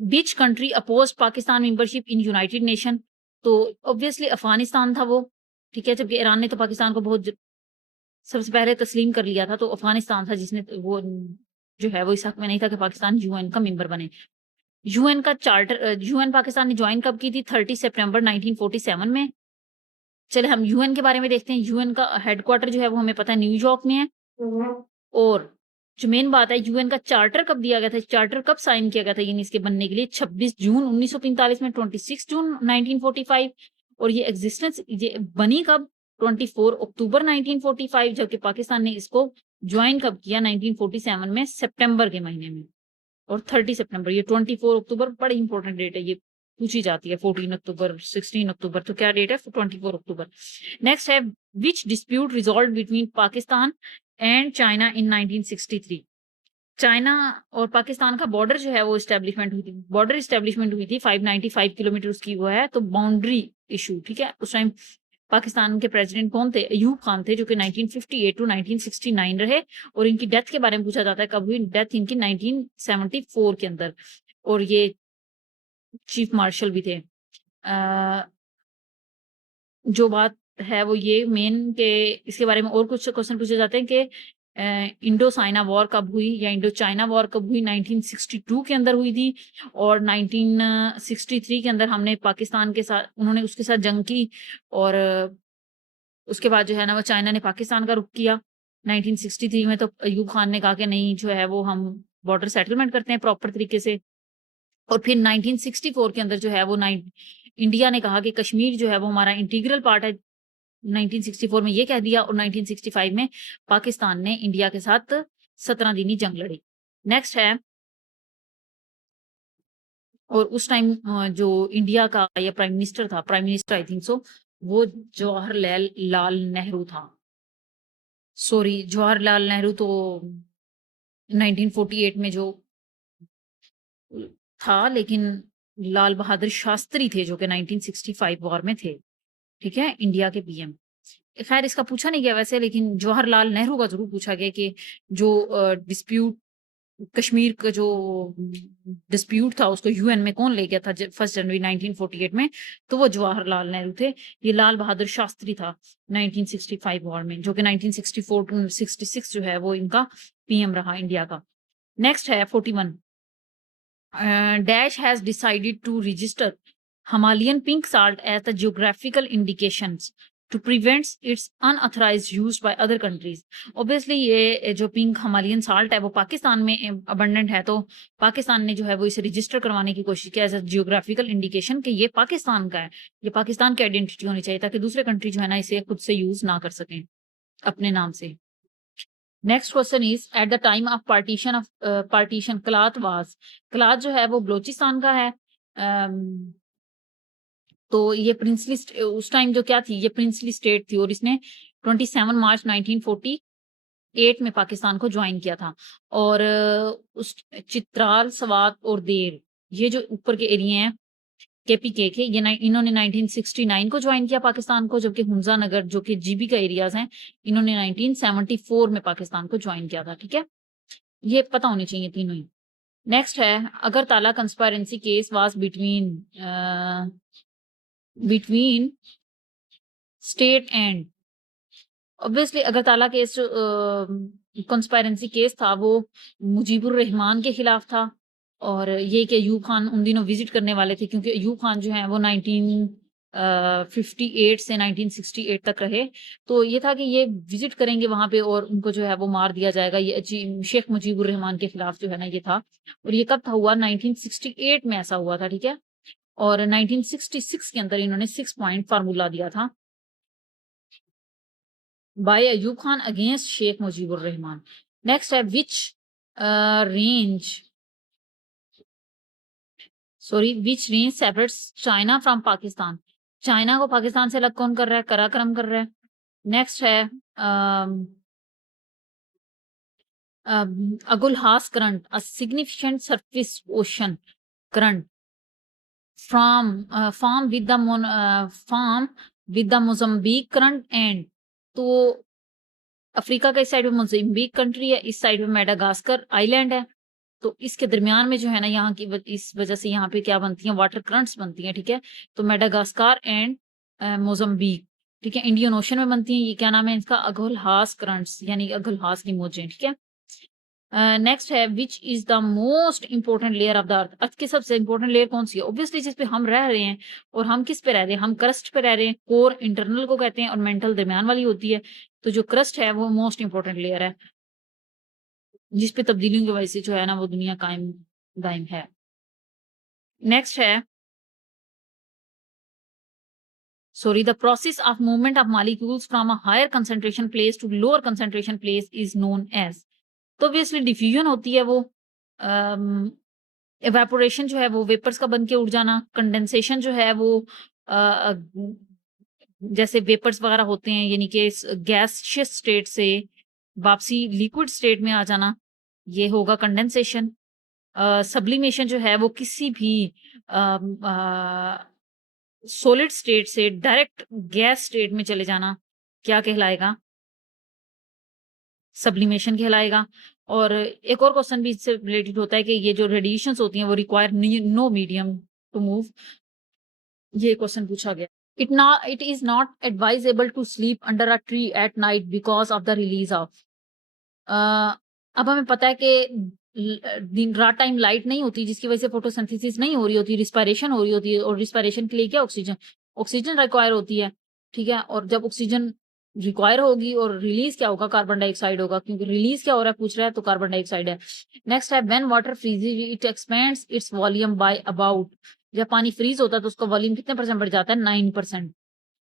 Which country oppose Pakistan membership in United Nation? तो obviously Afghanistan था वो, ठीक है, जबकि ईरान ने तो पाकिस्तान को बहुत सबसे पहले तस्लीम कर लिया था, तो अफगानिस्तान था जिसने वो जो है वो इस हक में नहीं था कि पाकिस्तान यूएन का मेंबर बने। यूएन का चार्टर यूएन पाकिस्तान ने ज्वाइन कब की थी? 30 सितंबर 1947 में। चले हम यूएन के बारे में देखते हैं। यूएन का हेडक्वार्टर जो है वो हमें पता है न्यूयॉर्क में है। और जो मेन बात है, यूएन का चार्टर कब दिया गया था? चार्टर कब साइन किया गया था यानी इसके बनने के लिए? 26 जून 1945 में, 26 जून 1945। और ये एग्जिस्टेंस ये बनी कब? 24 अक्टूबर 1945, जबकि पाकिस्तान ने इसको ज्वाइन कब किया? 1947 में सितंबर के महीने में। और 30 सितंबर, ये 24 अक्टूबर बड़ी इंपॉर्टेंट डेट है, ये पूछी जाती है। 14 अक्टूबर, 16 अक्टूबर, तो क्या डेट है? 24 अक्टूबर। नेक्स्ट है, which dispute resolve between Pakistan and China in 1963? China और पाकिस्तान का बॉर्डर जो है वो इस्टेब्लिशमेंट हुई थी, बॉर्डर इस्टेब्लिशमेंट हुई थी। 595 किलोमीटर उसकी वो है, तो बाउंड्री इशू, ठीक है। उस टाइम पाकिस्तान के प्रेसिडेंट कौन थे? अयूब खान थे, जो कि 1958 टू 1969 रहे। और इनकी डेथ के बारे में पूछा जाता है, कब हुई डेथ इनकी? 1974 के अंदर। और ये चीफ मार्शल भी थे। जो बात है वो ये मेन के इसके बारे में और कुछ क्वेश्चन पूछे जाते हैं कि इंडो चाइना वॉर कब हुई या इंडो चाइना वॉर कब हुई? 1962 के अंदर हुई थी। और 1963 के अंदर हमने पाकिस्तान के साथ उन्होंने उसके साथ जंग की। और उसके बाद जो है ना वो चाइना ने पाकिस्तान का रुख किया। 1963 में तो अयूब खान ने कहा कि नहीं जो है वो हम बॉर्डर सेटलमेंट करते हैं प्रॉपर तरीके से। और फिर 1964 के अंदर जो है वो इंडिया ने कहा कि कश्मीर जो है वो हमारा इंटीग्रल पार्ट है। 1964 में ये कह दिया। और 1965 में पाकिस्तान ने इंडिया के साथ 17 दिनी जंग लड़ी। नेक्स्ट है, और उस टाइम जो इंडिया का या प्राइम मिनिस्टर था, prime minister I think so, वो जवाहरलाल लाल नेहरू था। सॉरी, जवाहरलाल नेहरू तो 1948 में जो था, लेकिन लाल बहादुर शास्त्री थे जो कि 1965 वॉर में थे, ठीक है, इंडिया के पीएम। खैर इसका पूछा नहीं गया वैसे, लेकिन जवाहरलाल नेहरू का जरूर पूछा गया कि जो डिस्प्यूट कश्मीर का जो डिस्प्यूट था उसको यूएन में कौन ले गया था 1 जनवरी 1948 में? तो वो जवाहरलाल नेहरू थे। ये लाल बहादुर शास्त्री था 1965 वॉर में, जो कि 1964 टू 66 जो है वो इनका पीएम रहा इंडिया का। नेक्स्ट है 41, Dash has decided to register Himalayan pink salt as the geographical indications to prevent its unauthorized use by other countries. Obviously ये जो पिंक हिमालयन साल्ट है वो पाकिस्तान में अबंडेंट है, तो पाकिस्तान ने जो है वो इसे रजिस्टर करवाने की कोशिश की एज अ जियोग्राफिकल इंडिकेशन कि ये पाकिस्तान का है, ये पाकिस्तान की आइडेंटिटी होनी चाहिए, ताकि दूसरे कंट्री जो है ना इसे खुद से यूज ना कर सकें अपने नाम से। Next question is, at the time of partition Kalat was, Kalat जो है वो बलोचिस्तान का है। तो ये प्रिंसली उस टाइम जो क्या थी, ये प्रिंसली स्टेट थी। और इसने 27 मार्च 1948 में पाकिस्तान को ज्वाइन किया था। और उस चित्राल, सवात और देर, ये जो ऊपर के एरिया हैं केपीके के, ये इन्होंने 1969 को ज्वाइन किया पाकिस्तान को, जबकि हुंजा नगर जो कि जीबी का एरियाज हैं, इन्होंने 1974 में पाकिस्तान को ज्वाइन किया था, ठीक है। ये पता होनी चाहिए तीनों ही। नेक्स्ट है, Agartala conspiracy case was between state and, obviously Agartala case conspiracy case था वो मुजीबुर रहमान के खिलाफ था। और ये कि अयूब खान उन दिनों विजिट करने वाले थे, क्योंकि अयूब खान जो है वो 1958 से 1968 तक रहे। तो ये था कि ये विजिट करेंगे वहां पे और उनको जो है वो मार दिया जाएगा। ये शेख मुजीबुर रहमान के खिलाफ जो है ना ये था। और ये कब था हुआ? 1968 में ऐसा हुआ था, ठीक है। और 1966 के अंदर इन्होंने 6 पॉइंट फार्मूला दिया था by Ayub Khan against Sheikh Mujibur Rahman. Next है, which range which range separates China from Pakistan? China को पाकिस्तान से अलग कौन कर रहा है? कराक्रम कर रहा है। नेक्स्ट है, Agulhas current, a significant surface ocean current from form with the Mozambique current end. तो अफ्रीका का इस साइड में मोजम्बिक कंट्री है, इस साइड में मेडागास्कर आइलैंड है। तो इसके दरमियान में जो है ना यहाँ की इस वजह से यहाँ पे क्या बनती हैं, वाटर करंट्स बनती हैं, ठीक है? तो मेडागास्कार एंड मोज़म्बिक, ठीक है? इंडियन ओशन में बनती हैं, ये क्या नाम है इसका? अगुलहास करंट्स, यानी अगुलहास की मौजें, ठीक है? नेक्स्ट है which is the most important layer of the earth? Earth की सबसे इम्पोर्टेंट लेयर कौन-सी है? ऑब्वियसली जिस पे हम रह रहे हैं, और हम किस पे रह रहे हैं? हम क्रस्ट पे रह रहे हैं, कोर इंटरनल को कहते हैं और मेंटल दरमियान वाली होती है। तो जो क्रस्ट है वो मोस्ट इम्पोर्टेंट लेयर है, जिस पे तब्दीलियों की वजह से जो है ना वो दुनिया कायम दायम है। नेक्स्ट है sorry, the process of movement of molecules from a higher concentration place to lower concentration place is known as. तो ऑब्वियसली डिफ्यूजन होती है वो, इवेपोरेशन जो है वो वेपर्स का बन के उड़ जाना, कंडेंसेशन जो है वो अ अ, जैसे वेपर्स वगैरह होते हैं, यानी कि गैसियस स्टेट से वापसी लिक्विड स्टेट में आ जाना, ये होगा कंडेंसेशन। सब्लिमेशन जो है वो किसी भी सॉलिड स्टेट से डायरेक्ट गैस स्टेट में चले जाना, क्या कहलाएगा? सब्लिमेशन कहलाएगा। और एक और क्वेश्चन भी इससे रिलेटेड होता है कि ये जो रेडिएशंस होती हैं वो require no medium to move, ये क्वेश्चन पूछा गया। It is not advisable to sleep under a tree at night because of the release of. अब हमें पता है कि दिन रात टाइम लाइट नहीं होती, जिसकी वजह से फोटोसिंथेसिस नहीं हो रही होती, रिस्पायरेशन हो रही होती है, और रिस्पायरेशन के लिए क्या? ऑक्सीजन, ऑक्सीजन रिक्वायर होती है, ठीक है? और जब ऑक्सीजन रिक्वायर होगी और रिलीज क्या होगा? कार्बन डाइऑक्साइड होगा, क्योंकि रिलीज क्या हो रहा है पूछ रहा है, तो कार्बन डाइऑक्साइड है। नेक्स्ट है when water फ्रीजेज it expends its volume by about. जब पानी फ्रीज होता है तो उसका वॉल्यूम कितने परसेंट बढ़ जाता है? 9%।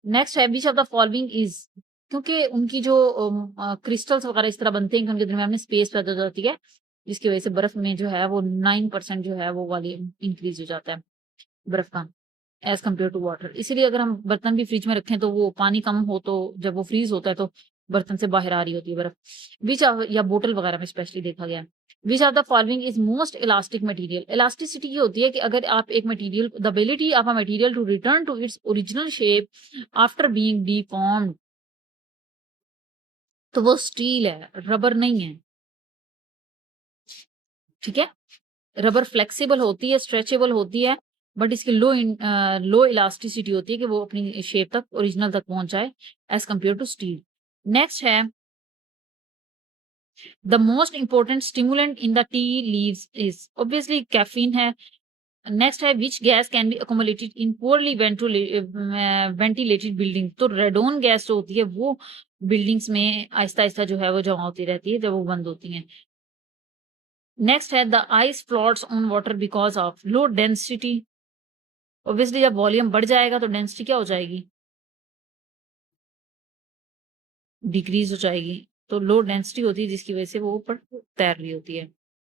नेक्स्ट है which of the following is, क्योंकि उनकी जो क्रिस्टल्स वगैरह इस तरह बनते हैं कि उनके दरमियान में स्पेस पैदा हो जाती है, जिसकी वजह से बर्फ में जो है वो 9% जो है वो वॉल्यूम इंक्रीज हो जाता है बर्फ का, एज कम्पेयर टू वाटर। इसीलिए अगर हम बर्तन भी फ्रिज में रखें तो वो पानी कम हो, तो जब वो फ्रीज होता है तो बर्तन से बाहर आ रही होती है बर्फ। विच या बोतल वगैरह में स्पेशली देखा गया है। Which are the following is most elastic material? Elasticity ये होती है कि अगर आप एक material, the ability of a material to return to its original shape after being deformed, तो वो स्टील है, रबर नहीं है, ठीक है? रबर फ्लेक्सिबल होती है, स्ट्रेचेबल होती है, बट इसकी लो इलास्टिसिटी होती है कि वो अपनी शेप तक, ओरिजिनल तक पहुंच जाए, as compared to steel. Next है the most important stimulant in the tea leaves is, obviously caffeine है। नेक्स्ट है which gas can be accumulated in poorly ventilated building? तो रेडोन गैस जो होती है वो बिल्डिंग्स में आहिस्ता आहिस्ता जो है वो जमा होती रहती है जब वो बंद होती हैं। नेक्स्ट है the ice floats on water because of low density. Obviously जब वॉल्यूम बढ़ जाएगा तो डेंसिटी क्या हो जाएगी? डिक्रीज हो जाएगी। तो लो डेंसिटी होती है जिसकी वजह से वो ऊपर तैर रही होती है।